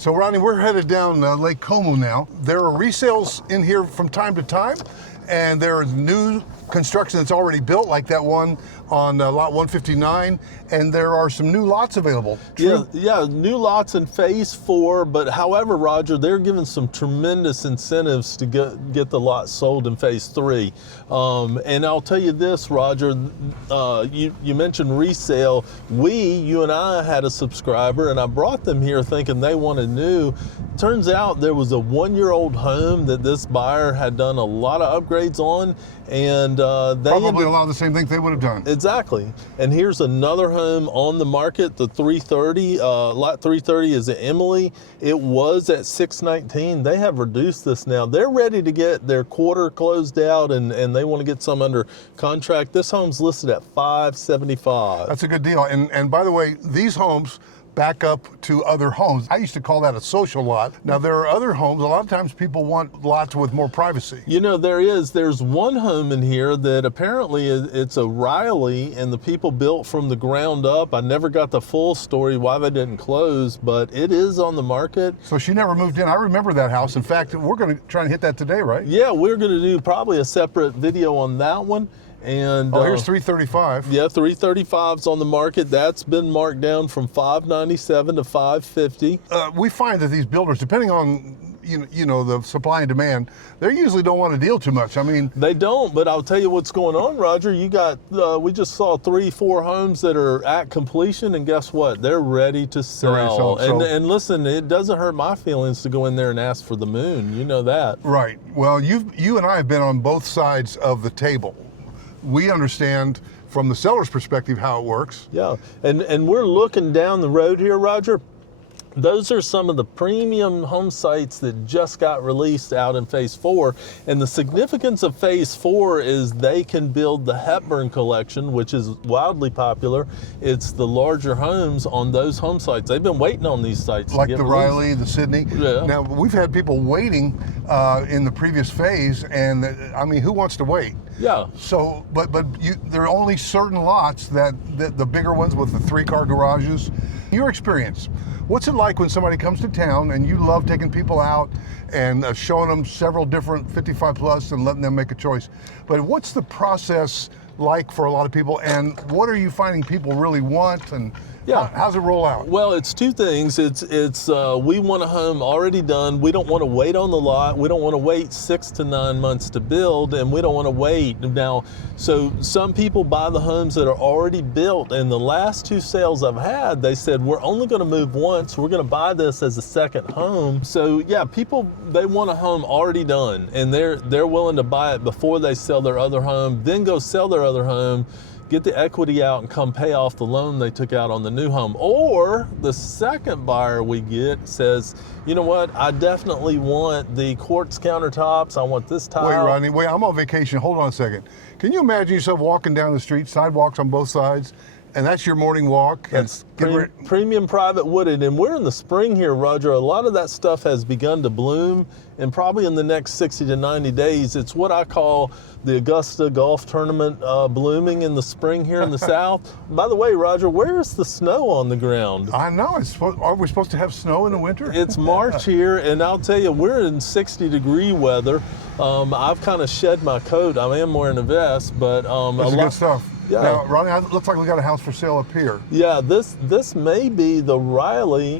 So Ronnie, we're headed down Lake Como now. There are resales in here from time to time, and there is new construction that's already built, like that one on lot 159, and there are some new lots available. True? Yeah, new lots in phase 4, but however, Roger, they're giving some tremendous incentives to get the lots sold in phase 3. And I'll tell you this, Roger, you mentioned resale. You and I had a subscriber, and I brought them here thinking they wanted new. Turns out there was a 1-year-old home that this buyer had done a lot of upgrades on, and they probably a lot of the same things they would have done. Exactly. And here's another home on the market, the 330. Lot 330 is at Emily. It was at 619. They have reduced this now. They're ready to get their quarter closed out, and they want to get some under contract. This home's listed at $575. That's a good deal. And by the way, these homes back up to other homes. I used to call that a social lot. Now there are other homes. A lot of times people want lots with more privacy. You know, there's one home in here that apparently it's a Riley, and the people built from the ground up. I never got the full story why they didn't close, but it is on the market. So she never moved in. I remember that house. In fact, we're going to try and hit that today, right? Yeah, we're going to do probably a separate video on that one. And here's 335. Yeah, 335's on the market. That's been marked down from 597 to 550. We find that these builders, depending on you know the supply and demand, they usually don't want to deal too much. I mean, they don't. But I'll tell you what's going on, Roger. You got we just saw 3-4 homes that are at completion, and guess what? They're ready to sell. And listen, it doesn't hurt my feelings to go in there and ask for the moon. You know that, right? Well, you and I have been on both sides of the table. We understand from the seller's perspective how it works. Yeah, and we're looking down the road here, Roger. Those are some of the premium home sites that just got released out in phase 4. And the significance of phase 4 is they can build the Hepburn collection, which is wildly popular. It's the larger homes on those home sites. They've been waiting on these sites. Like the Riley, the Sydney. Yeah. Now, we've had people waiting in the previous phase, and I mean, who wants to wait? Yeah. So, but there are only certain lots that the bigger ones with the 3-car garages. Your experience, what's it like when somebody comes to town and you love taking people out and showing them several different 55 plus and letting them make a choice? But what's the process like for a lot of people, and what are you finding people really want, and how's it roll out? Well, it's two things. It's we want a home already done. We don't want to wait on the lot. We don't want to wait 6 to 9 months to build, and we don't want to wait. Now, so some people buy the homes that are already built, and the last 2 sales I've had, they said, we're only going to move once. We're going to buy this as a second home. So yeah, people, they want a home already done, and they're willing to buy it before they sell their other home, then go sell their other home, get the equity out, and come pay off the loan they took out on the new home. Or the second buyer we get says, you know what, I definitely want the quartz countertops, I want this tile. Wait, Rodney, wait, I'm on vacation, hold on a second. Can you imagine yourself walking down the street, sidewalks on both sides, and that's your morning walk? That's premium private wooded, and we're in the spring here, Roger. A lot of that stuff has begun to bloom, and probably in the next 60 to 90 days, it's what I call the Augusta Golf Tournament blooming in the spring here in the South. By the way, Roger, where is the snow on the ground? I know, are we supposed to have snow in the winter? It's March here, and I'll tell you, we're in 60-degree weather. I've kind of shed my coat. I am wearing a vest, but that's good stuff. Yeah. Now, Ronnie, it looks like we got a house for sale up here. Yeah, this may be the Riley